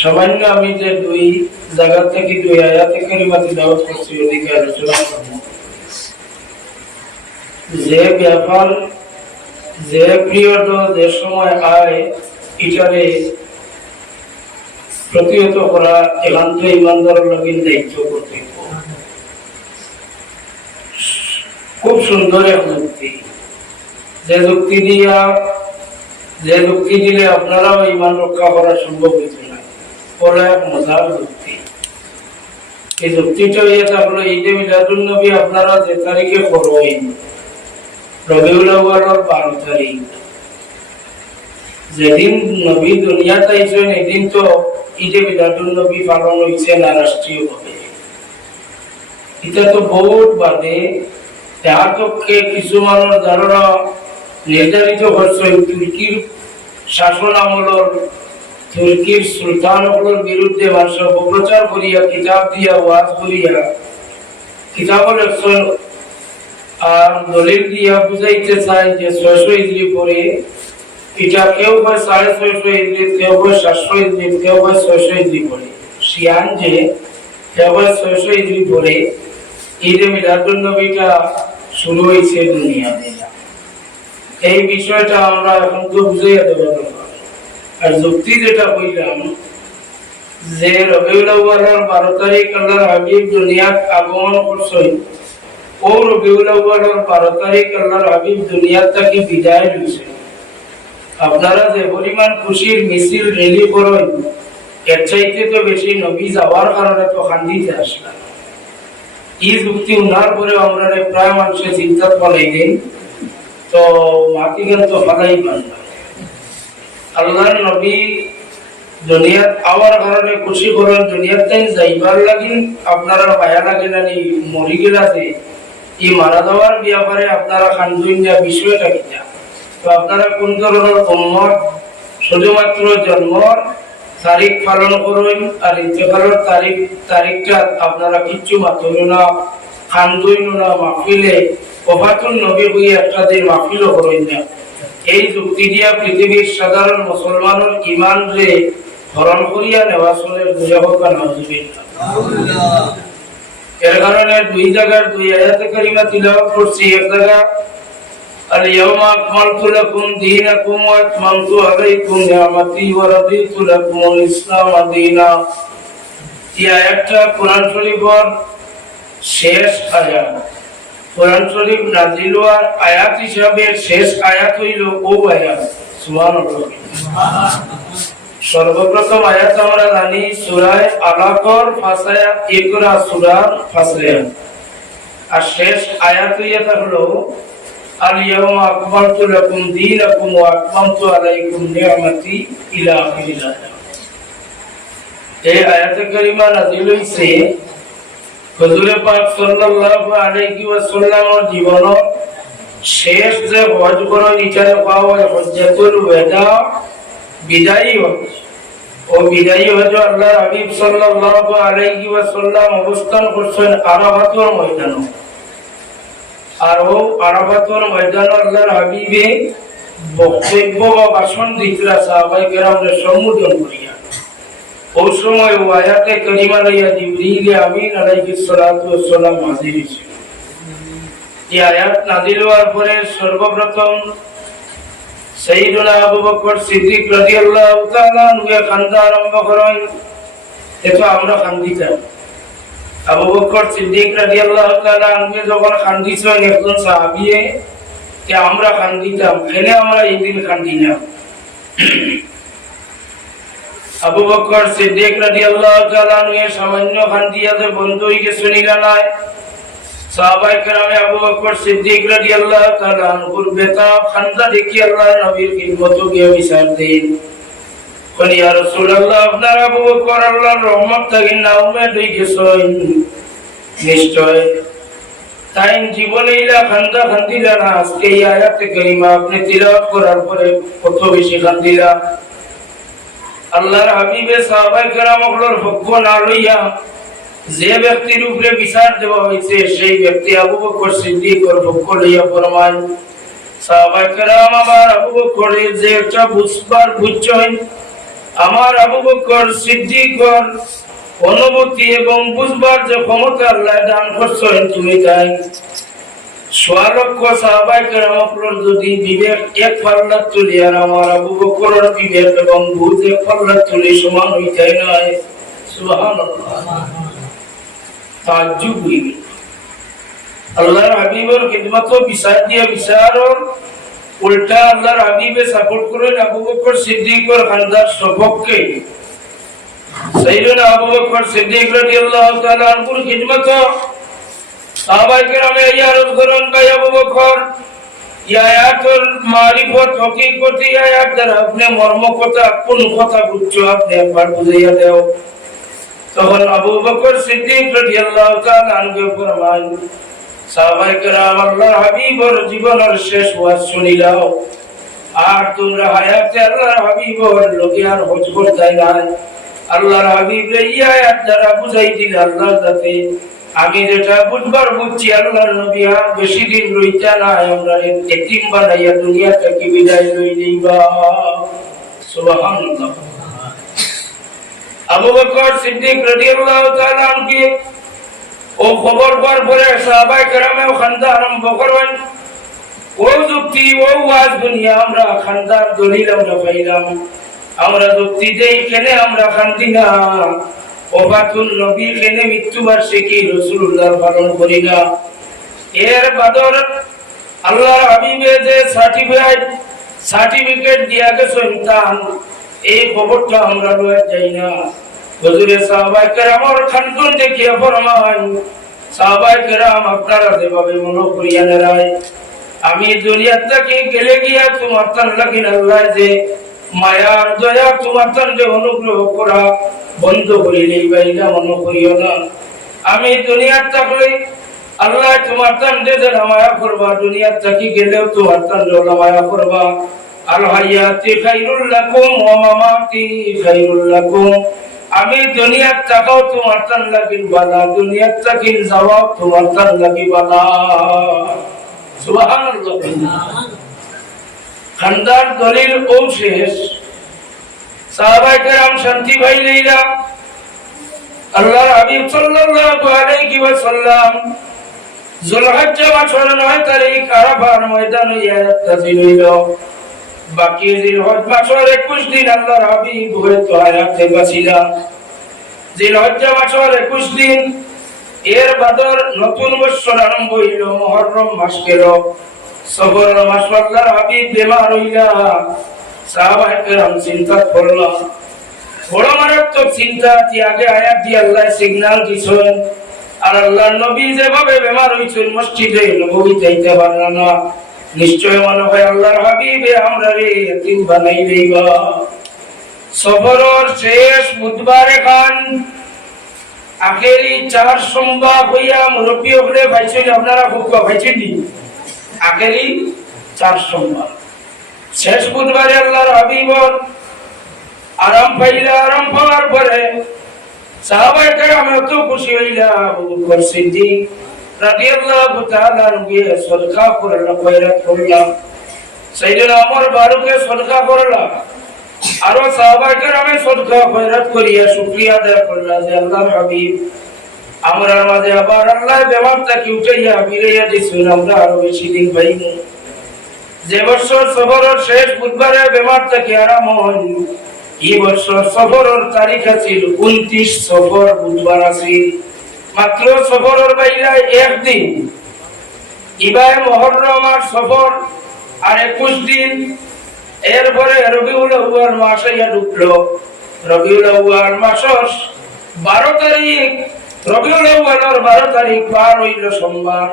সামান্য আমি যে দুই জায়গা থেকে দুই আয়াতে কারিমা তিলাওয়াত করছি ওদিকে আলোচনা করব। যে ব্যাপার যে পিরিয়ড যে সময় আয় এটারে প্রতিহত করা একান্ত ইমানদারের লগিন দায়িত্ব করতে খুব সুন্দর এক যুক্তি, যে যুক্তি দিলে আপনারাও ইমান রক্ষা করা সম্ভব হইত না, বড় এক মজার যুক্তি। এই যুক্তিটা এটা হলো ঈদে মিলাদুন নবী আপনারা যে তারিখে করবেন রবিউল আউয়ালের 12 তারিখ, যেদিন নবী দুনিয়াতে আইছেন এদিন তো ঈদে মিলাদুন নবী পালন হইছে না রাষ্ট্রীয়ভাবে। এটা তো বহুত বাদে তাকে কিছু মানুষ ধারণা নির্ধারিত করছে তুর্কির শাসন আমলের তুর্কির সুলতানগুলোর বিরুদ্ধে মানুষ অপপ্রচার করিয়া কিতাব দিয়া ওয়াজ করিয়া কিতাব লেখছেন আর দলিল দিয়া বুঝাইতে চায় যে 600 হিজরি পরে এটা কেউ হয় 650 হিজরি, কেউ হয় 700 হিজরি, কেউ হয় 600 হিজরি পরে। শিয়ান যে কেউ হয় 600 হিজরি পরে ঈদে মিলাদুন নবীটা শুরু হয়েছে দুনিয়াতে। এই বিষয়টা আমরা এখন তো বুঝাইয়া দেব। আর যুক্তি যেটা কইলাম যে রবিউল আউয়ালের 12 তারিখ আল্লাহর হাবিব দুনিয়াত আগমন করছেন, ও রবিউল আউয়ালের 12 তারিখ আল্লাহর হাবিব দুনিয়াত থেকে বিদায় নিয়েছেন। আপনারা যে পরিমাণ খুশির মিছিল রেলি করেন এর চাইতে তো বেশি নবী যাওয়ার কারণে তো খান্দিতে আসলাম। এই যুক্তি উনার পরে আমরা প্রায় মানুষের চিন্তা ফলাই দিন তো মাটি গেল তো ফালাই পান না। আল্লাহর নবী দুনিয়াত আওয়ার কারণে খুশি করেন, দুনিয়াতে যাইবার লাগিন আপনারা মায়া লাগে না মরি গেলাতে এই মারা যাওয়ার ব্যাপারে আপনারা খান্দুন না বিষয়টা কিনা। তো আপনারা কোন ধরনের উম্মত শুধুমাত্র জন্মর তারিখ পালন করুন আর ইন্তেকালের তারিখটা আপনারা কিচ্ছু মাতুন না, খান্দুন না, মাহফিলে ওফাতুন নবী হয়ে একটা দিন মাহফিলও করেন না। এই যুক্তি দিয়া পৃথিবীর সাধারণ মুসলমানের ইমান রে হরণ করিয়া নেওয়া চলে বুঝাবকা নাউজুবিল্লাহ। এর কারণে দুই জায়গার দুই আয়াতে কারিমা তিলাওয়াত করছি। এক জায়গা اليوم أكملت لكم دينكم وأتممت عليكم نعمتي ورضيت لكم الإسلام دينا। এই আয়াতটা কোরআন শরীফের শেষ আয়াত। কোরআন শরীফ নাযিল হওয়ার আয়াত হিসাবে শেষ আয়াত হইল ও আয়াত। সুবহানাল্লাহ। সর্বপ্রথম আয়াত আমরা জানি সূরা আলাকর ফার্স্ট আয়াত, ইকরা সূরার ফার্স্ট আয়াত। আর শেষ আয়াত হইয়া হলো اليوم أكملت لكم دينكم وأتممت عليكم نعمتي إلى آخر الآية। এই আয়াতে কারিমা নাযিল হইছে হুজুর পাক সাল্লাল্লাহু আলাইহি ওয়াসাল্লামের জীবনের শেষ যে হজ করেন এটারে পাওয়া হয় হজ্জাতুল ওয়াদা, বিদায়ী হজ। ও বিদায়ী হজ আল্লাহর হাবিব সাল্লাল্লাহু আলাইহি ওয়াসাল্লাম অবস্থান করছেন আরাফাতের ময়দানে। আর ও আরাফাতের ময়দানে আল্লাহর হাবিবে বক্তব্য বা ভাষণ দিতেন সাহাবায়ে কেরামকে সম্বোধন করিয়া। ওই সময় ও আয়াতে কারিমা লইয়া জিবরিল আমিন আলাইহিস সালাতু ওয়াস সালাম হাজির হইছেন। এই আয়াত নাযিল হওয়ার পরে সর্বপ্রথম সাইয়্যিদুনা আবু বকর সিদ্দিক রাদিয়াল্লাহু তাআলা আনহু খান্দা আরম্ভ করেন। এটা আমরা খান্দিতাম। আবু বকর সিদ্দিক রাদিয়াল্লাহু তাআলা আনহু যখন খান্দিছেন একজন সাহাবীয়ে যে আমরা খান্দিতাম, এনে আমরা এই দিন খান্দি না। আবু বকর সিদ্দিক রাদিয়াল্লাহু তাআলা আনহু সামান্য খান্দিয়াতে বন্ধ হয়ে গেছে না। সাহাবায়ে কেরামে আবু বকর সিদ্দিক রাদিয়াল্লাহু তাআলা আনহুর বেতা খান্দা দেখি আল্লাহর নবীর খিদমতে গিয়ে বিচার দেন। কোন ইয়া রাসূলুল্লাহ আপনার আবু বকর আল্লাহর রহমত থেকে না উম্মত হয়ে গেছেন নিশ্চয়, তাই জীবনে ইলা খান্দা খান্দিলা না। আজকে এই আয়াতে কারিমা আপনি তিলাওয়াত করার পরে কত বেশি খান্দিলা। আল্লাহর হাবিবে সাহাবায়ে কেরামগুলোর পক্ষ না লইয়া যে ব্যক্তির উপরে বিচার দেওয়া হয়েছে সেই ব্যক্তি আবু বকর সিদ্দিকের পক্ষ লইয়া ফরমান সাহাবায়ে কেরাম আবার আবু বকরের যে একটা বুঝবার বুঝছেন আমার আবু বকর সিদ্দিকর অনুভূতি এবং বুঝবার যে ক্ষমতা আল্লাহ দান করছেন তুমি তাই সোয়ালক্ষ সাহাবায়ে কেরামের যদি বিবেক এক পাল্লা তুলি আর আমার আবু বকরের বিবেক এবং বুঝ এক পাল্লা তুলি সমান হইতে নয় সুবহানাল্লাহ তাজ্জুব হইবে আল্লাহর হাবিবের খিদমত বিচার দিয়া বিচারর উল্টা আল্লাহর হাবিবে সাপোর্ট করেন আবু বকর সিদ্দিকর খানদার সপক্ষে সাইয়েদনা আবু বকর সিদ্দিক রাদিয়াল্লাহু তাআলা আনহুর খিদমত সাহাবায়ে কেরামে ইয়ারত করেন ভাই আবু বকর ইয়া আয়াতুল মারিফত হকিকতি আয়াত দ্বারা আপনি মর্ম কথা কোন কথা বুঝছো আপনি একবার বুঝাইয়া দাও তখন আবু বকর সিদ্দিক রাদিয়াল্লাহু তাআলা আনহু ফরমান সাহাবায়ে কেরাম আল্লাহর হাবিবের জীবনের শেষ ওয়াজ শুনিলাও আর তোমরা হায়াতে আল্লাহর হাবিবের লোকে আর হজ করতে না আল্লাহর হাবিব এই আয়াত দ্বারা বুঝাই দিল আল্লাহ যাতে আমি যেটা বুঝবার বুঝছি আল্লাহর নবী আর বেশি দিন রইতা না আমরা এতিম বানাইয়া দুনিয়া থেকে বিদায় লই নিবা সুবহানাল্লাহ আবু বকর সিদ্দিক রাদিয়াল্লাহু তাআলা আনহু ও খবর পাওয়ার পরে সাহাবায়ে কেরামে খান্দা আরম্ভ করলেন ও যুক্তি ও ওয়াজ দুনিয়া আমরা খান্দার দলিল আমরা পাইলাম আমরা যুক্তি দেই কেন আমরা খান্দি না ওফাতুল নবী কেন মৃত্যুবার্ষিকী রাসূলুল্লাহ পালন করি না এর বাদর আল্লাহর হাবিবে যে সার্টিফিকেট দিয়া গেছেন তান এই খবরটা আমরা লয়ে যাই না হুজুরে সাহাবায়ে কেরামের খানগুন দেখিয়া ফরমান সাহাবায়ে কেরাম আপনারা যেভাবে মনে করিয়া নেয় আমি দুনিয়া থেকে গেলে গিয়া তোমার তান লাগি আল্লাহ যে মায়ার দয়া তোমার তান যে অনুগ্রহ করা বন্ধ করে নেই বাইনা মনে করিও না আমি দুনিয়া থাকলে আল্লাহ তোমার তান যে মায়া করবা দুনিয়া থেকে গেলেও তোমার তান মায়া করবা আল হায়াতি খায়রুল লাকুম ওয়া মামাতি খায়রুল লাকুম আমি দুনিয়ার টাকাও তোমার তান লাগি বালা দুনিয়ার থেকে যাওয়া তোমার তান লাগি বালা সুবহানাল্লাহ খানদার দলিল ও শেষ সাহাবায়ে কেরাম শান্তি পাইলেইলা আল্লাহর হাবিব সাল্লাল্লাহু আলাইহি ওয়াসাল্লাম যুলহজ্জা মাসের 9 তারিখ আরাফার ময়দানে ইয়াতাজিল হইল বাকি জিলহজ মাসের 21 দিন আল্লাহর হাবিব হয়তো হায়াতে বাঁচিলা জিলহজ্জা মাসের 21 দিন এর বাদর নতুন বছর আরম্ভ হইল মুহররম মাস গেল সফর মাস আল্লাহর হাবিব বেমার হইলা সাহাবায়ে কেরাম চিন্তা করলেন বড় মারাত্মক চিন্তা আগে আয়াত দিয়ে আল্লাহ সিগন্যাল দিছেন আর আল্লাহর নবী যেভাবে বেমার হইছেন মসজিদে নববী যাইতে পারলেন না নিশ্চয় মনে হয় আল্লাহর হাবিবে আমরা রে এতিম বানাই দেবা সফরের শেষ বুধবারে খান আখেরি 4 সোমবার হইয়া মুরব্বি হলে ভাইছেন আপনারা খুব ভাইছেন নি আখেরি 4 সোমবার শেষ বুধবারে আল্লাহর হাবিবর আরাম পাওয়ার পরে সাহাবায়ে কেরাম এত খুশি হইলা আবু বকর সিদ্দিক রাদিয়াল্লাহু তাআলা আনহু সদকা করলেন খয়রাত করলেন সাইয়েদনা ওমর ফারুক সদকা করলেন আর সাহাবায়ে কেরাম সদকা খয়রাত করিয়া শুকরিয়া আদায় করলেন যে আল্লাহর হাবিব আমরার মাঝে আবার আল্লাহ বেমারটা কি উঠাইয়া ফিরাইয়া দিছেন আমরা আরো বেশি দিন পাইমু যে বছর সফরের শেষ বুধবারে বেমারটা কি আরাম হল এই বছর সফরের তারিখ আছিল 29 সফর বুধবার আছিল মাত্র সফরের বাইরে একদিন ইবায়ে মুহররম আর সফর আর 21 দিন এরপরে রবিউল আউয়াল মাস আইয়া ঢুকলো রবিউল আউয়াল মাসের 12 তারিখ রবিউল আউয়ালের 12 তারিখ পার হইল সোমবার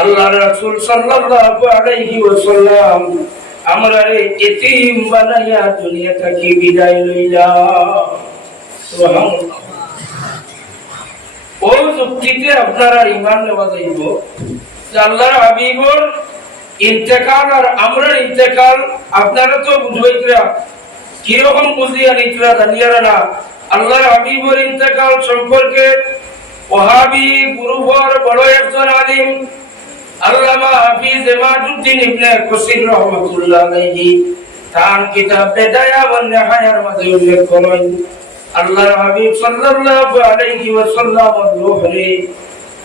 আল্লাহর রাসূল সাল্লাল্লাহু আলাইহি ওয়াসাল্লাম আমরারে এতিম বানাইয়া দুনিয়া থেকে বিদায় লইলা সুবহানাল্লাহ ওই যুক্তিতে আপনারা ঈমান নেওয়া যাইব যে আল্লাহর হাবিবর ইন্তেকাল আর আমরার ইন্তেকাল আপনারা তো বুঝাইতরা কি রকম বুঝিয়া নিতরা জানিয়ারা না আল্লাহর হাবিবর ইন্তেকাল সম্পর্কে ওহাবী গ্রুপের বড় একজন আলিম আল্লামা হাফিজ ইমাদউদ্দিন ইবনে কাসির রাহমাতুল্লাহ আলাইহি তার কিতাব বিদায়া ওয়ান নিহায়ার মধ্যে উল্লেখ করেন আল্লাহর হাবিব সাল্লাল্লাহু আলাইহি ওয়াসাল্লাম রূহে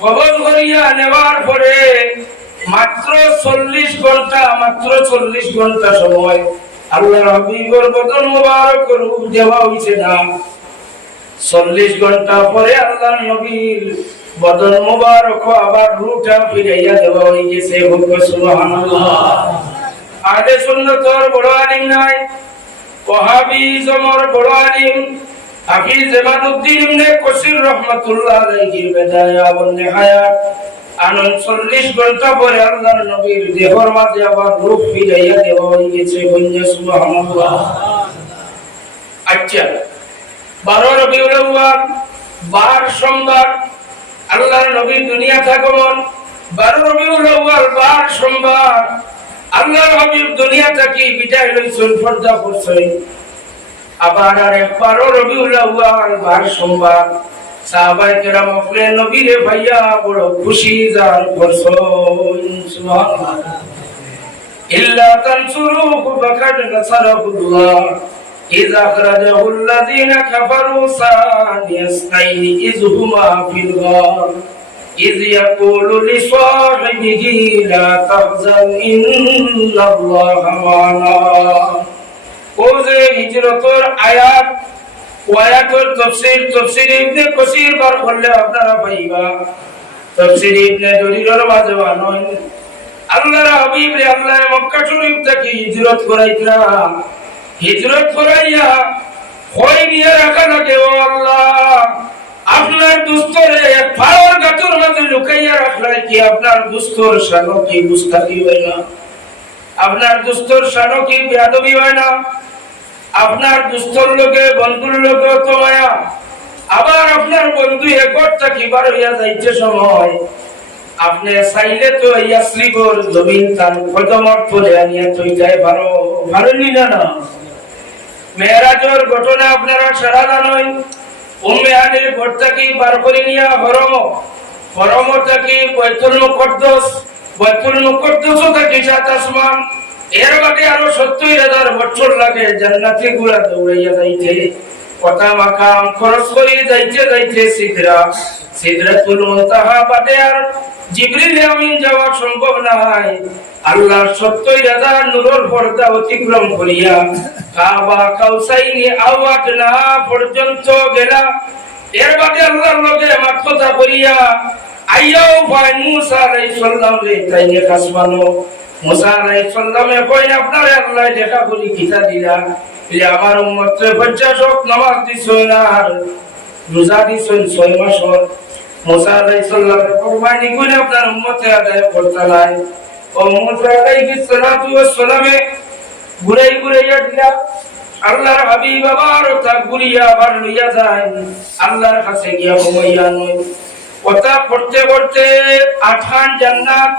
কবল করিয়া নেওয়ার পরে মাত্র 40 ঘন্টা সময় আল্লাহর হাবিবের বদন মোবারক রূপ দেওয়া হইছে না। 40 ঘন্টা পরে আল্লাহর নবীর বদন মোবারক আবার রূপটা ফিরাইয়া দেওয়া হইছে। সুবহানাল্লাহ। আহলে সুন্নাতর বড় আলিম নাই, ওয়াহাবি জমর বড় আলিম হাফিজ জামালউদ্দিন ইবনে কাসির রাহমাতুল্লাহ আলাইহি বিদায়া ওয়ান নিহায়া 39 ঘন্টা পরে আল্লাহর নবীর দেহর মাঝে আবার রূহ ফিরাইয়া দেওয়া হয়েছে। সুবহানাল্লাহ। আচ্ছা, 12 রবিউল আউয়াল 12 সোমবার আল্লাহর নবী দুনিয়া আগমন। 12 রবিউল আউয়াল 12 সোমবার আল্লাহর হাবিব দুনিয়া থেকে বিদায় লইছেন, পর্দা করছেন। আবার আর 12 রবিউল আউয়াল 12 সোমবার সাহাবায়ে কেরাম আপনি নবীরে ভাইয়া বড় খুশি জান করছেন। সুবহানাল্লাহ। ইল্লা তানসুরুহু ফাকাদ নাসারাহুল্লাহ ইয আখরাজাহু আল্লাযীনা কাফারু সানিয়াসনাইনি ইয হুমা ফিল গার ইয ইয়াকুলু লিসাহিবিহি লা তাহজান ইন্নাল্লাহা মা'ানা। ও যে হিজরতের আয়াত ওয়ায়াতুল তাফসীর ইবনে কাসির বার করলে আপনারা পাইবা। তাফসীর ইবনে জরীরের মাঝে বানান আল্লাহর হাবিব রে আল্লাহ মক্কা শরীফ থেকে হিজরত করাইতরা। হিজরত করাইয়া কই নিয়ে রাখা লাগে। ও আল্লাহ, আপনার দুস্তরে ফাওয়ার গাতর মাঝে লুকাইয়া রাখলে কি আপনার দুস্তর শানো কি মুস্তাকি হয় না? আপনার দুস্তর শানো কি বেয়াদবি হয় না? আপনার দুস্তর লোকে বন্ধুর লোকে তো মায়া। আবার আপনার বন্ধু একর থাকি বার হইয়া যাইতে সময় আপনি চাইলে তো ইয়াসরিবর জমিন তার কদমত পরে আনিয়া তৈরি ভালো নিলা না। মেরাজের ঘটনা আপনারা সারা জানেন। উম্মে হানির ঘর থেকে বার করে নিয়া হরম থেকে বাইতুল মুকদ্দাস থেকে 7 আসমান, এর বাদে আরো 70,000 বছর লাগে জান্নাতে গুলা দৌড়াইয়া যাইতে। কথা মাকাম খরচ করে যাইতে সিদরাতুল মুনতাহা বাদে আর জিবরিল আমিন যাওয়া সম্ভব নয়। আল্লাহ 70,000 নূরের পর্দা অতিক্রম করিয়া কাবা কাউসাইনি আওয়াজ না পর্যন্ত গেলা। এর বাদে আল্লাহর লগে মাকসুদা করিয়া আইয়াও ভাই মুসা আলাইহিস সালাম রে তাইনে কাসমানো। মুসা আলাইহিস সালামে কই আপনারে আল্লাহ দেখা করি কিতা দিলা যে আমার উম্মতরে 50 ওয়াক্ত নামাজ দিছেন আর রোজা দিছেন 6 মাসের। মুসা আলাইহিস সালাম কুরবানি করে আপনার উম্মতে আদায় করতে নাই। ও মুসা আলাইহিস সালাতু ওয়াস সালামে ঘুরাইয়া দিলা। আল্লাহর হাবিব আবার তা ঘুরিয়া আবার লইয়া যায় আল্লাহর কাছে গিয়া ঘুমাইয়া নয়। কথা পড়তে 8 খান জান্নাত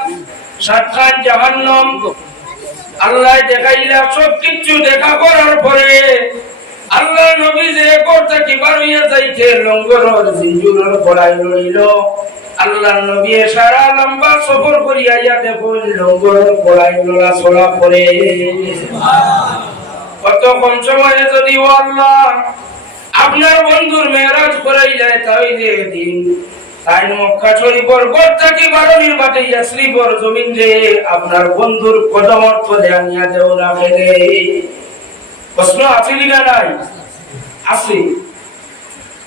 7 খান জাহান্নাম আল্লাহ দেখাইলা। সব কিছু দেখা করার পরে আল্লাহ নবী যে করতে কি বার হইয়া যাইতে লঙ্গরের জিঞ্জুরের গলায় লইল। আল্লাহ নবী সারা লম্বা সফর করিয়া ইয়া দেখুন লঙ্গরের গলায় লড়া চলা পড়ে। কত কম সময়ে যদি ও আল্লাহ আপনার বন্ধুর মেরাজ করাই যায় তাইলে দিন তাই মক্কা শরীফের ঘর থেকে 12 বাটে ইয়াসরিবর জমিন রে আপনার বন্ধুর কদমত তলে আনিয়া দেও না ফেলে। প্রশ্ন আছে না নাই? আছে।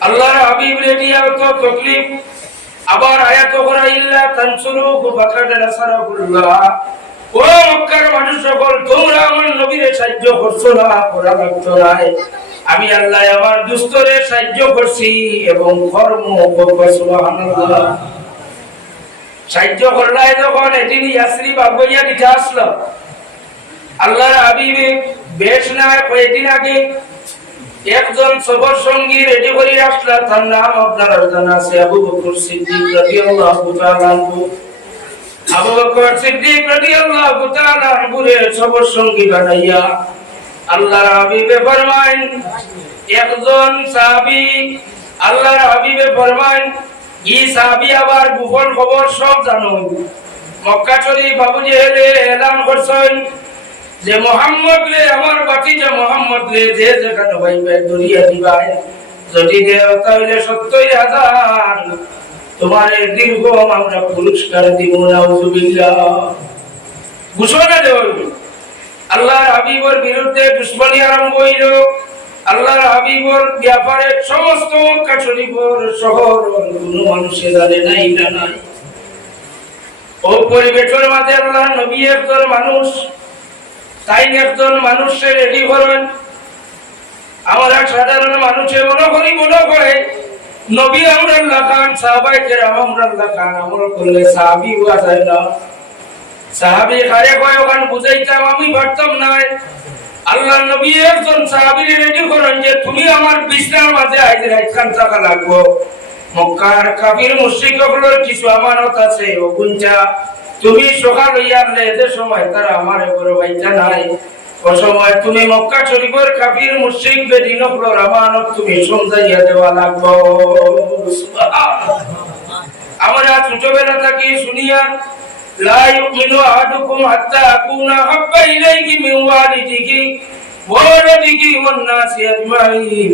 আল্লাহর হাবিব রেডিয়া তো তকলিফ আবার আয়াত করা ইল্লা তানসুরুহু ফাকাদ নাসারাহুল্লাহ। ও মক্কার মানুষ সকল, তোমরা আমার নবীরে সাহায্য করছো না, করা লাগতো না। আমি আল্লাহ আমার দুস্তরে সাহায্য করছি এবং কর্ম সুবহানাল্লাহ। সাহায্য করলাই যখন এদিন ইয়াসরিব আবইয়া দিতে আসলো আল্লাহর হাবিব বেশ না কয়েকদিন আগে একজন সফর সঙ্গী রেডি করে আসলো। তার নাম আপনারা জানা আছে আবু বকর সিদ্দিক রাদিয়াল্লাহু তাআলা আনহু। আবু বকর সিদ্দিক রাদিয়াল্লাহু তাআলা আনহু এর সফর সঙ্গী বানাইয়া আল্লাহর হাবিবে ফরমান একজন সাহাবী আল্লাহর হাবিবে ফরমান এই সাহাবী আবার গোপন খবর সব জানেন। মক্কা শরীফ আবু জেহেল এলান করছেন যে মোহাম্মদ রে আমার বাতিজা মোহাম্মদ রে যে যেখানে ভাইবে দরিয়া দিবাই যদি দেও তাহলে ৭০,০০০ তোমার দীর্ঘ আমরা পুরস্কার দিব নাউজুবিল্লাহ ঘোষণা দেব আল্লাহর হাবিবের বিরুদ্ধে দুশমনী আরম্ভ হইল আল্লাহর হাবিবের ব্যাপারে সমস্ত মক্কা শরীফের শহর কোন মানুষে জানে নাই না নাই ও পরিবেশের মাঝে আল্লাহ নবী একজন মানুষ তাই একজন মানুষকে রেডি করেন আমরা সাধারণ মানুষে মনে করে নবী আমরাল্লাহ খান সাহাবায়ে কেরাম আমরাল্লাহ খান আমল করলে সাহাবী হওয়া যায় না সাহাবী কারে কয় ওখান বুঝাইতাম আমি পারতাম না আল্লাহর নবী একজন সাহাবীকে রেডি করেন যে তুমি আমার বিছনার মাঝে আইজ রাতখান থাকা লাগবো মক্কার কাফির মুশরিকগুলোর কিছু আমানত আছে ওগুনটা তুমি সকাল হইয়ালে যে সময় তারা আমার উপরে বাইতা নাই ও সময় তুমি মক্কা শরীফের কাফির মুশরিক বেদিনগুলোর আমানত তুমি সমঝাইয়া দেওয়া লাগবো সুবহানাল্লাহ আমরা ছোটবেলা থেকে শুনিয়া লা ইউমিনু আহাদুকুম হাত্তা আকুনা হাব্বা ইলাইহি মিন ওয়ালিদিহি ওয়া ওয়ালাদিহি ওয়ান নাসি আজমাইন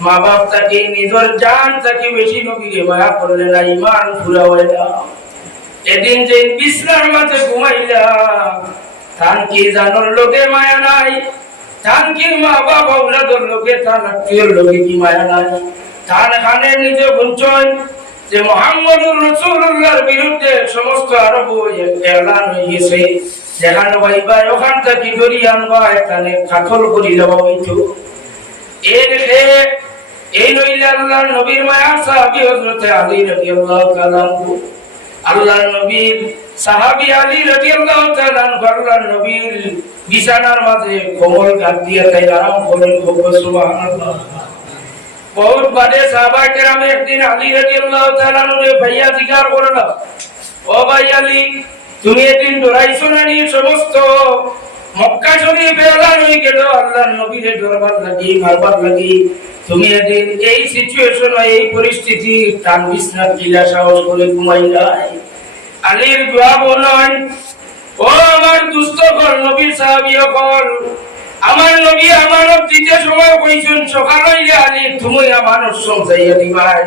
মা বাপ থেকে নিজের জান থেকে বেশি নবীকে মায়া করলে না ঈমান পুরা হয় না এদিন যে বিছনার মাঝে ঘুমাইলা তান কি জানোর লোকে মায়া নাই তান কি মা বাবা ওলাদের লোকে তান আত্মীয়র লোকে কি মায়া নাই তান খানে নিজে বলছেন যে মুহাম্মদুর রাসূলুল্লাহর বিরুদ্ধে সমস্ত আরব এলান হয়ে গেছে যেখানে ভাইবা ওখান থেকে ধরিয়ে আনবা এখানে কাতল করি দেওয়া হইতো এই নইলে আল্লাহর নবীর মায়া সাহাবী হযরত আলী রাদিয়াল্লাহু তাআলা আল্লাহর নবীর সাহাবী আলী রাদিয়াল্লাহু তাআলা আল্লাহর নবীর বিছানার মাঝে কোমল গাদ দিয়ে তাই আরাম করেন সুবহানাল্লাহ বহুত বাদে সাহাবায়ে কেরাম একদিন আলী রাদিয়াল্লাহু তাআলা রে ভাইয়া জিজ্ঞাসা করল ও ভাই আলী তুমি এদিন ডরাইছো না নি সমস্ত মক্কা শরীফে এলান হয়ে গেল আল্লাহর নবীর দরবার লাগি মারবার লাগি তুমি এদিন এই সিচুয়েশন এই পরিস্থিতি তান বিছনা কিলা সাহস করে ঘুমাইলা আলীর জবাব হলেন ও আমার দুস্থ নবীর সাহাবী হল আমার নবী আমানত দিতে সময় কইছেন সকাল হইলে আলী তুমি আমানত সমঝাইয়া দিবাই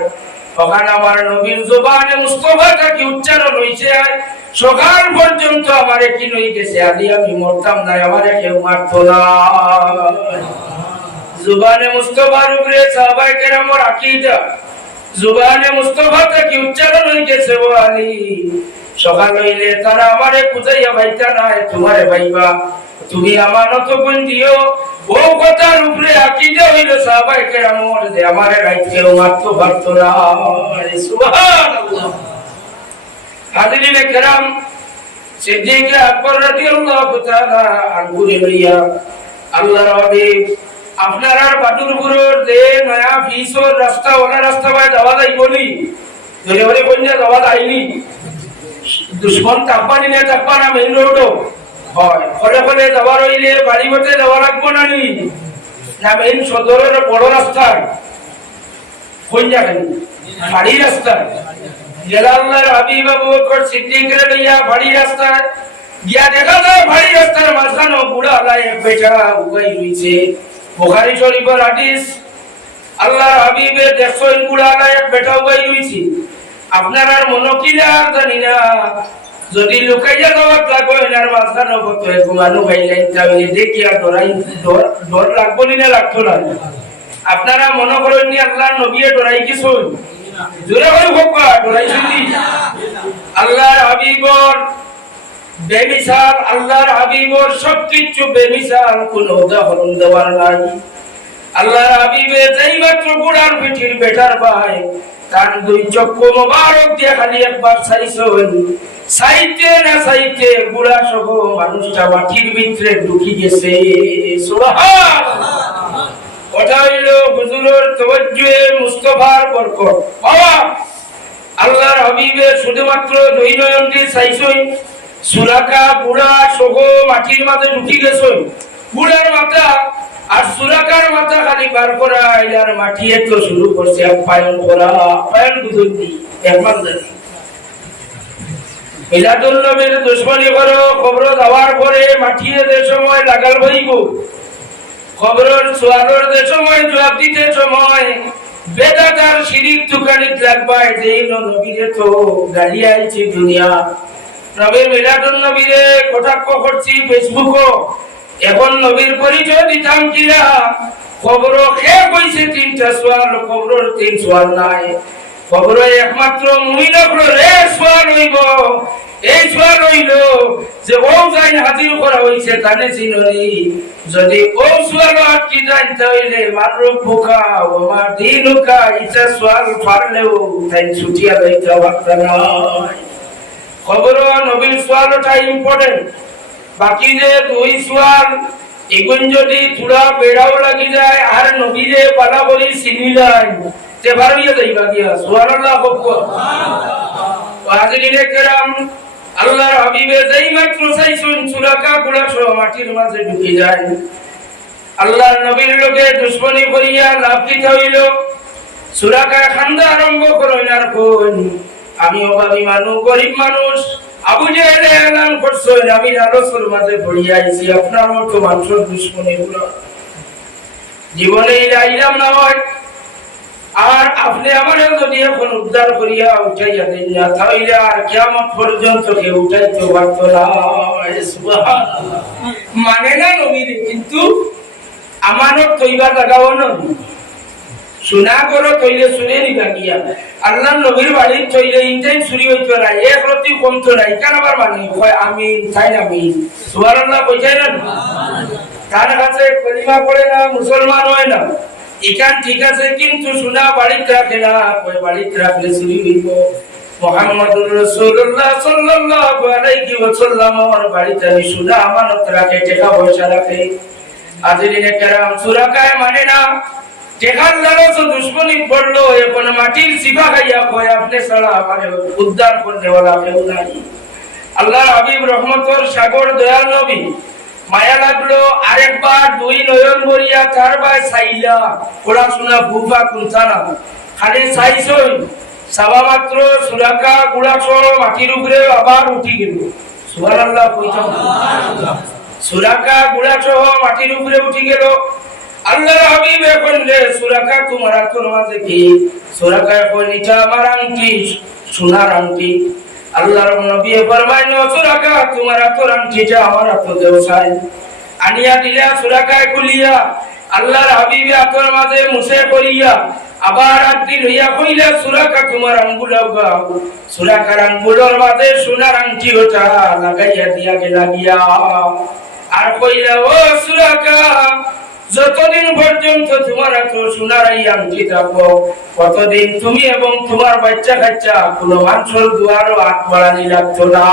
তখন আমার নবীর জবানে মুস্তাফা কি উচ্চারণ হইছে সকাল পর্যন্ত আমারে কি নই গেছে আলী আমি মরতাম না আমারে কেউ মারতো না জবানে মুস্তাফার উপরে সাহাবায়ে কেরামের আকীদা জবানে মুস্তাফা কি উচ্চারণ হই গেছে ও আলী সকাল হইলে তারা আমারে খুঁজাইয়া বাইতা না তোমারে ভাইবা তুমি আমানত কোন দিও ও কথার উপরে আকীদা হইল সাহাবায়ে কেরামের যে আমারে রাইত কেউ মারতো পারতো না সুবহানাল্লাহ হাজিরিন কেরাম সিদ্দিক আকবর রাদিয়াল্লাহু তাআলা আনহু লইয়া আল্লাহর হাবিব আপনার আর বাদুরপুরের যে নয়া ফিসর রাস্তা ওলা রাস্তা বাই যাওয়া যাইব নি ধরে ধরে কোনটা যাওয়া যায়নি দুশ্মন তাপানি না তাপা না মেইন রোড হয় ফলে ফলে যাওয়ার হইলে বাড়ি মতে যাওয়া লাগবো না নি না মেইন সদরের বড় রাস্তা কোন জায়গায় বাড়ি রাস্তা জেলা আল্লাহর হাবিব আবু বকর সিদ্দিকের লইয়া বাড়ি রাস্তা গিয়া দেখা যায় বাড়ি রাস্তার মাঝখানে বুড়া আলাই এক বেটা উগাই রইছে বুখারী শরীফের হাদিস আল্লাহর হাবিবে দেখছেন বুড়া আলাই এক বেটা উগাই রইছে আপনার আর মনকিলা জানি না যদি লুকাইয়া যাওয়ার লাগবে এনার মাঝখানে কত ঘুমানো গাইলেন তাহলে দেখি আর ডর লাগবো না লাগতো না আপনারা মনে করেন নি আল্লাহর নবী ডরাই কিছু জোরে করে হোকা ডরাইছেন নি আল্লাহর হাবিবর বেমিসাল আল্লাহর হাবিবর সবকিছু বেমিসাল কোনো উদাহরণ দেওয়ার নাই আল্লাহর হাবিবে যেই মাত্র বুড়ার পিঠির বেটার ভাই তার দুই চক্ষু মোবারক দিয়ে খালি একবার চাইছেন চাইতে না চাইতে বুড়া সহ মানুষটা মাটির ভিতরে ঢুকি গেছে সুবহানাল্লাহ কথা হইল হুজুরের তাওয়াজ্জুহে মুস্তাফার বরকত বাবা আল্লাহর হাবিবে শুধুমাত্র দুই নয়ন দিয়ে চাইছেন সুরাকা বুড়া সহ মাটির মাঝে ঢুকি গেছেন বুড়ার মাথা আর সুরাকার মাথা খালি বার করা আর মাটি তো শুরু করছে পায়ন করা পায়ন দুধি একমান জানি মিলাদুল নবীর দুশ্মনী করো, কবর যাওয়ার পরে মাটিয়ে যে সময় লাগাল হইব, কবরের সোয়ালের যে সময় জবাব দিতে সময় বেদাতার শিরিক দোকানিত লাগবাই যে নবীরে তো গালি আইছি দুনিয়া। নবীর মিলাদুল নবীরে কটাক্ষ করছি ফেসবুকও, এখন নবীর পরিচয় দিতাম কিনা? খবর খেয়ে কইছে 3টা সোয়াল, খবরের 3 সোয়াল নাই। খবরে একমাত্র মুমিনদের সোয়াল হইব, এই সোয়াল হইল যে ও যাই হাজির করা হইছে তানে চিননি। যদি ও সোয়াল আটকি জানতে হইলে মারুফ বুকা ও মা দিনুকা, এটা সোয়াল পারলেও তাই ছুটিয়া যাইতে পারত না। খবর নবীর সোয়ালটা ইম্পর্টেন্ট, বাকি যে 2 সোয়াল এগুন যদি থোড়া বেড়াও লাগি যায় আর নবীরে পালা বলি চিনি যায় তে বাড়িয়ে যাইবা গিয়া। সুবহানাল্লাহ। হাজিরিনে কেরাম, আল্লাহর হাবিবে যেই মাত্র চাইছেন চুলাকা গুলা সহ মাটির মাঝে ঢুকে যায়। আল্লাহর নবীর লোকে দুশ্মনী করিয়া লাভ দিতে হইল, চুলাকা খান্দা আরম্ভ করলেন। আর কোন আমি অভাবী মানুষ, গরিব মানুষ, আবু জেহেল এলান করছেন আমি রাসূলের মাঝে পড়িয়া আইছি, আপনার মতো মানুষের দুশ্মনী গুলো জীবনে ইলাম না হয়। আর আপনি আমারে যদি এখন উদ্ধার করিয়া উঠাইয়া দেন না, তাহলে আর কিয়ামত পর্যন্ত কেউ উঠাইতে পারত না। সুবহানাল্লাহ। মানে না নবীরে, কিন্তু আমানত তৈবা লাগাও না, সুনা করো তৈলে শুনে নিবা গিয়া। আল্লাহ নবীর বাড়ির তৈলে ইনটাই চুরি হইতো না, এক রতি কমতো না। কেন আবার মানে কয় আমি তাই না আমি সুবহানাল্লাহ কইতাই না। তার কাছে কলিমা পড়ে না, মুসলমান হয় না, এখান ঠিক আছে, কিন্তু সুনা বাড়িতে রাখে না। ওই বাড়িতে রাখলে চুরি হইব। মুহাম্মদুর রাসূলুল্লাহ সাল্লাল্লাহু আলাইহি ওয়াসাল্লাম ওর বাড়িতে সুনা আমানত রাখে, টাকা পয়সা রাখে। হাজিরিনে কেরাম, সুরাকায় মানে না, টেকার লালচ দুশ্মনী পড়লো, এখন মাটির সিফা খাইয়া কয় আপনি ছাড়া আমারে উদ্ধার করতে ওলা কেউ নাই। আল্লাহর হাবিব রহমতের সাগর দয়াল নবী মায়া লাগলো, আরেকবার 2 নয়ন ভরিয়া 4 বার চাইলা। পড়াশোনা বুফা কুঞ্চা না, খালি চাইছই, চাবা মাত্র সুরাকা গুড়া সহ মাটির উপরে আবার উঠি গেল। সুবহানাল্লাহ কইতাম, সুরাকা গুড়া সহ মাটির উপরে উঠি গেল। আল্লাহর হাবিব এখন রে সুরাকা তোমার হাতের মাঝে কি? সুরাকা এখন এটা আমার আংটি, সোনার আংটি। আল্লাহর নবী ফরমাইল, সুরাকা তোমার হাতের আংটিটা আমার হাতে দেও চাই। আনিয়া দিলা সুরাকায় খুলিয়া আল্লাহর হাবিবে হাতের মাঝে মুছে করিয়া আবার আংটি লইয়া কইলা, সুরাকা তোমার আঙ্গুল গাও। সুরাকার আঙ্গুলের মাঝে সোনার আংটি ওটা লাগাইয়া দিয়া গেলা গিয়া। আর কইলা, ও সুরাকা, যতদিন পর্যন্ত তোমার এত সোনার এই আংটি থাকবো, কতদিন তুমি এবং তোমার বাচ্চা কাচ্চা কোনো মানুষের দুয়ারও হাত বাড়ানি লাগতো না।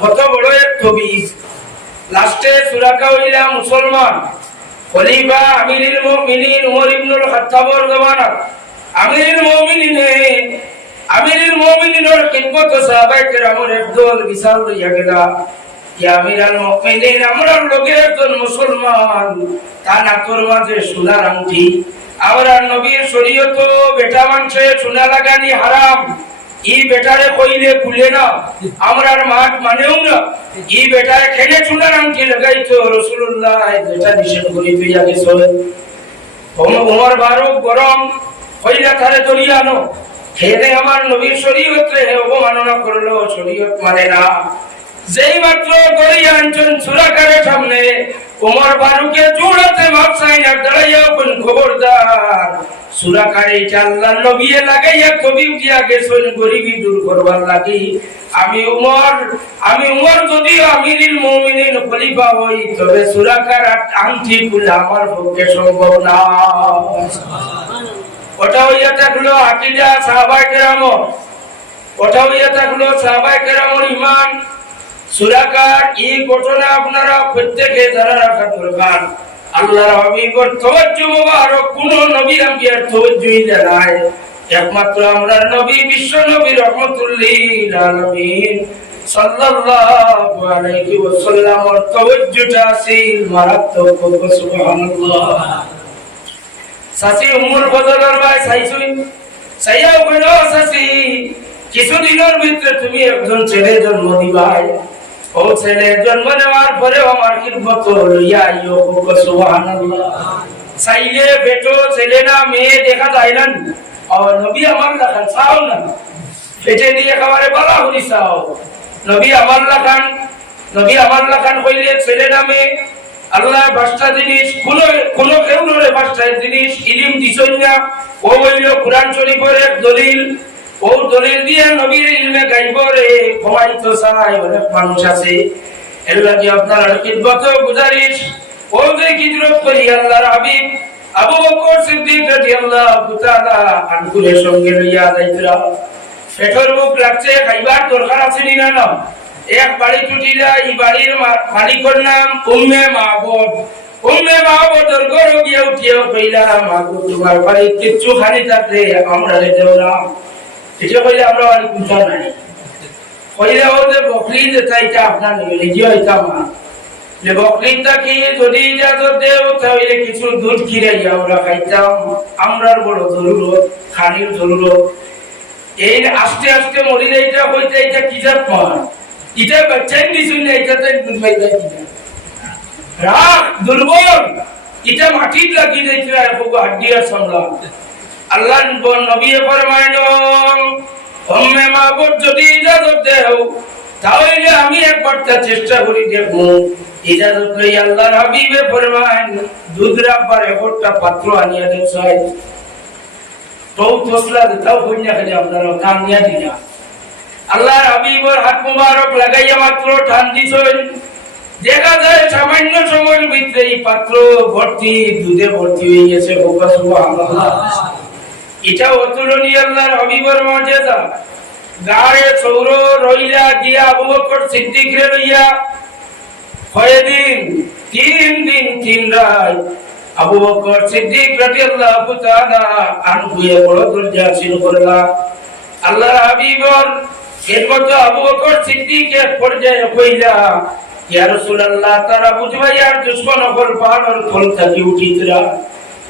কত বড় এক কবি। লাস্টে সুরাকা হইলা মুসলমান, খলিফা আমিরুল মুমিনিন উমর ইবনুল খাত্তাবের জামানাত আমিরুল মুমিনিনের খিদমত সাহাবায়ে কেরামের একদল বিশাল লইয়া গেলা। আমিরুল মুমিনিন আমরার লোকে একজন মুসলমান, তার নাকের মাঝে সোনার আংটি। আমরা নবীর শরীয়ত বেটা মাংসে সোনা লাগানি হারাম, এই বেটারে কইলে খুলে না, আমরার মাঠ মানেও না। এই বেটারে খেলে সোনার আংটি লাগাইতো রাসূলুল্লাহ যেটা নিষেধ করে দিয়া গেছে। ওমর ফারুক গরম হইলা তারে দরিয়ানো, খেলে আমার নবীর শরীয়তে অবমাননা করলো, শরীয়ত মানে না। যেই মাত্র দরিয়া আনছেন সুরাকারের সামনে, ওমর ফারুকে জোড়াতে মাপ চাই না, দাঁড়াইয়া কোন খবরদার, সুরাকারে আল্লাহর নবী লাগাইয়া কবি দিয়া গেছেন গরিবি দূর করবার লাগি। আমি উমর যদি আমিরুল মুমিনিন খলিফা হই, তবে সুরাকার আংটি খুলে আমার পক্ষে সম্ভব না। ওটা হইয়া থাকলো আকীদা সাহাবায়ে কেরাম, ওটা হইয়া থাকলো সাহাবায়ে কেরামের ঈমান। সুরাকার এই ঘটনা আপনারা প্রত্যেকে জানা রাখা দরকার। আল্লাহর হাবিবের তাওয়াজ্জু মুবারক কোন নবী আম্বিয়ার তাওয়াজ্জুই নাই, একমাত্র আমরার নবী বিশ্ব নবী রাহমাতুল লিল আলামিন সাল্লাল্লাহু আলাইহি ওয়াসাল্লামের তাওয়াজ্জুটা আসিল মারাত্মক। সুবহানাল্লাহ। সাসি উম্মুল ফজলের ভাই সাইসুই সাইয়া কইলো, সাসি কিছুদিনের ভিতরে তুমি একজন ছেলে জন্ম দিবাই। ও ছেলে জন্ম নেওয়ার পরে আমার খিদমত লইয়া আইও। সুবহানাল্লাহ। চাইলে বেটো ছেলে না মেয়ে দেখা যায় না। নবী আমার লাখান চাও না, পেটে দিয়ে খাবারে বলা হলি চাও। নবী আমার লাখান কইলে ছেলে না মেয়ে আল্লাহ বাস্তা জিনিস কোন কেউ নরে বাস্তা জিনিস ইলম দিছই না। ও হইল কুরআন শরীফের এক দলিল। ও দলিল দিয়ে নবীর ইলমে গাইব রে কমাই তো চাই অনেক মানুষ আছে। এর লাগি আপনার খিদমত গুজারিশ। ও যে হিজরত করি আল্লাহর হাবিব আবু বকর সিদ্দিক রাদিয়াল্লাহু তাআলা আনহুর সঙ্গে লইয়া যাইতরা। পেটর মুখ লাগছে, খাইবার দরকার আছে না না। এক বাড়ি টুটিলা, এই বাড়ির মালিকের নাম উম্মে মাহবুব। উম্মে মাহবুবের ঘরে গিয়ে উঠিয়া কইলা, মাগো তোমার বাড়ি কিচ্ছু খালি থাকলে আমরা দেও না। এটা কইলে আমরা আর কিছু নাই। কইলে ওদের বকরি যে চাইটা আপনার নিয়ে গিয়ে হইতাম না। যে বকরিটা কি যদি ইজাজত দেও তাহলে কিছু দুধ খিরাই আমরা খাইতাম। আমরার বড় জরুরত, খানির জরুরত। এই আস্তে আস্তে মরিলে এটা হইতে এটা কি জাত মান এটা বাচ্চাই দিছুন না। এটাতে দুধ পাইবা কিনা রাগ দুর্বল। এটা মাটির লাগি যাইছিল একো হাড্ডিয়া সামলা। আল্লাহ নবী ফরমাইল, উম্মে মাহবুব যদি ইজাজত দেও তাহলে আমি একবার চেষ্টা করি দেখবো। ইজাজত লই আল্লাহর হাবিবে ফরমাইল, দুধ রাখবার একটা পাত্র আনিয়া দেও সাহেব। তো তোসলা দাও কইনা খালি আপনারা কাম নিয়া দিনা। আল্লাহর হাবিবের হাত মুবারক লাগাইয়া মাত্র টান দিছেন। দেখা যায় সামান্য সময়ের ভিতরে এই পাত্র ভর্তি দুধে ভর্তি হয়ে গেছে। সুবহানাল্লাহ। এটা অতুলনীয় আল্লাহর হাবিবের মর্যাদা। গায়ে সৌর রইলা দিয়া আবু বকর সিদ্দিক রে লইয়া কয়দিন 3 দিন 3 রাত আবু বকর সিদ্দিক রাদিয়াল্লাহু তাআলা আনহু বড় দরজা ছিল করলা। আল্লাহর হাবিবর এরমতো আবু বকর সিদ্দিক এক পর্যায়ে কইলা, ইয়া রাসূলুল্লাহ তারা বুঝবাইয়ার দুশমন হল পাহাড়ের ফল থাকি উঠিতরা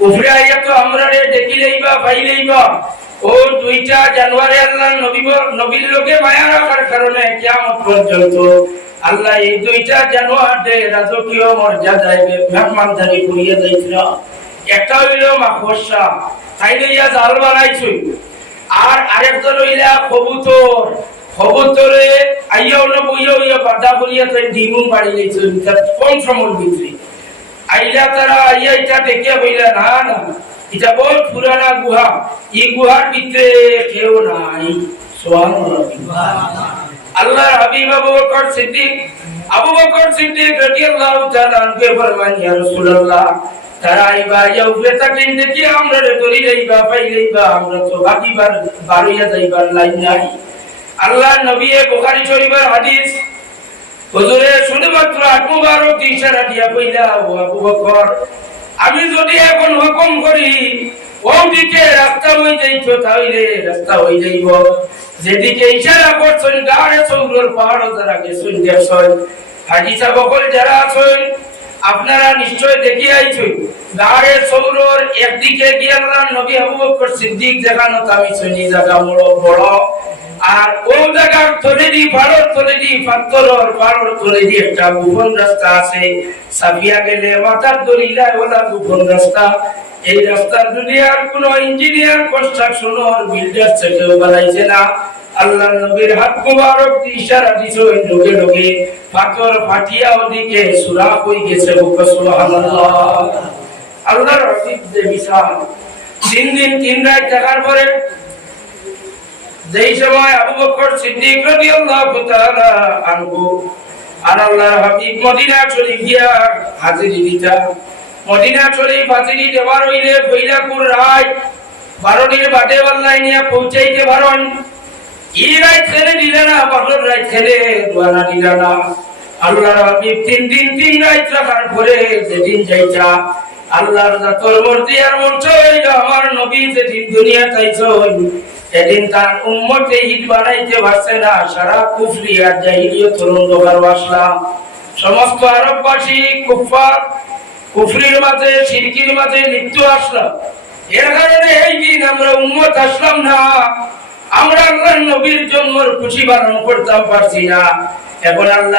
উপরে আইয়া তো আমরা রে দেখি লইবা ভাই লইবা। ও দুইটা জানুয়ারি আল্লাহ নবীর লোকে মায়া রাখার কারণে কিয়ামত পর্যন্ত আল্লাহ এই দুইটা জানুয়ারে রাজকীয় মর্যাদায় মেহমানদারি করিয়া যাইছিল। একটা হইল মাকড়সা, তাই লইয়া জাল বানাইছিল। আর আরেকটা হইলা কবুতর। কবুতরে আইয়াও না বইয়া বাধা করিয়া তাই ডিমু বাড়ি লইছিল কম সময়ের ভিতরে। আইলা তারা আইয়া এটা দেখে হইলা না না এটা বহুত পুরানা গুহা। এই গুহার ভিতরে কেউ নাই। সুবহানাল্লাহ। আল্লাহর হাবিব আবু বকর সিদ্দিক রাদিয়াল্লাহু তাআলা আনহু ফরমান, ইয়া রাসূলুল্লাহ তারা আইবা ইয়া উপরে থাকেন দেখি আমরা রে ধরি লইবা পাই লইবা। আমরা তো বাকিবার বারইয়া যাইবার লাইন নাই। আল্লাহর নবী বুখারী শরীফের হাদিস, হুজুরে শুধুমাত্র হাত মুবারক ইশারা দিয়া কইলা, ও আবু বকর আমি যদি এখন হুকুম করি ওদিকে রাস্তা হয়ে যাইতো তাহলে রাস্তা হয়ে যাইব। যেদিকে ইশারা করছেন গাড়ে সৌরর পাহাড় যারা গেছেন দেখছেন, হাজি সাহেব যারা আছেন আপনারা নিশ্চয় দেখি আইছেন গাড়ে সৌরর একদিকে গিয়ে আল্লাহ নবী আবু বকর সিদ্দিক যেখানে আমি শুনি জায়গা বড়। আর ও জায়গার তলেদি পাড়র তলেদি পাথরের পাড়র তলেদি একটা গোপন রাস্তা আছে। সাফিয়া গেলে মাথার দড়িলায় ওলা গোপন রাস্তা। এই রাস্তার দুনিয়ার কোন ইঞ্জিনিয়ার কনস্ট্রাকশন আর বিল্ডার সেটাও বানাইছে না। আল্লাহর নবীর হাত মুবারক ইশারা দিছো ওই লোকে লোকে পাথর ফাটিয়া ওদিকে সুরাখ হয়ে গেছে। সুবহানাল্লাহ। আল্লাহর হাবিব যে বিশাল 3 দিন 3 রাত থাকার পরে যেই সময় আবু বকর সিদ্দিক রাদিয়াল্লাহু তাআলা আনহু আর আল্লাহর হাবিব মদিনা চলে গিয়া হাজিরি দিতা। মদিনা চলে হাজিরি দেওয়ার হইলে বৈলাকুর রাত 12 বাদে আল্লাহ নিয়ে পৌঁছাইতে পারেন। এই রাত ছেড়ে দিলে না, বদর রাত ছেড়ে দোয়ানা দিলে না। আল্লাহর হাবিব 3 দিন 3 রাত রাখার পরে যেদিন যাইতা আল্লাহর জাতর মর্জি আর মঞ্চ হইল আমার নবী যেদিন দুনিয়া চাইছেন সেদিন তার উম্মতে ঈদ বানাইতে পারছে না। সারা কুফরি আর জাহিলিয়তের অন্ধকার আসলা। সমস্ত আরববাসী কুফার কুফরির মাঝে শিরকির মাঝে লিপ্ত আসলো। এর কারণে এই দিন আমরা উম্মত আসলাম না। আমরা আল্লাহর নবীর জন্মের খুশি পালন করতে পারছি না। এখন আল্লাহ